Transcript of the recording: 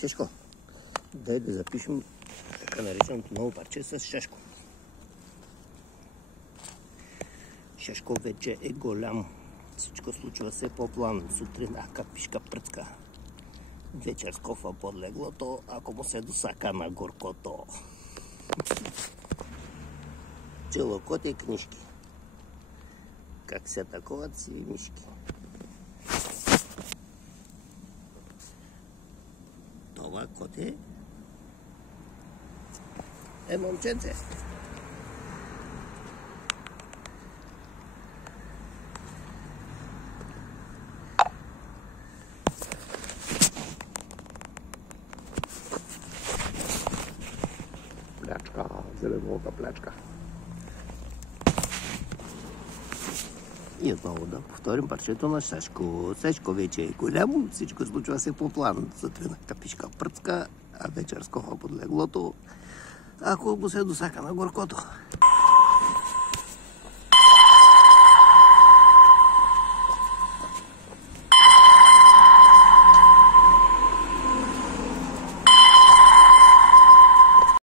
Сешко, дай да запишем така нареченото ново парче с Шешко. Шешко вече е голям. Всичко случва се по план. Сутрин ака пишка пръцка. Вечер скофа под леглото, ако му се досака на горкото. Целокоти книжки. Как се атакуват си мишки. Това коте е момченце. Плячка, зеленока плячка. И отново да повторим парчето на Сашко. Сашко вече е голям, всичко случва се по план. Сутрин капишка пръцка, а вечер скофа под леглото, ако му се досака на горкото.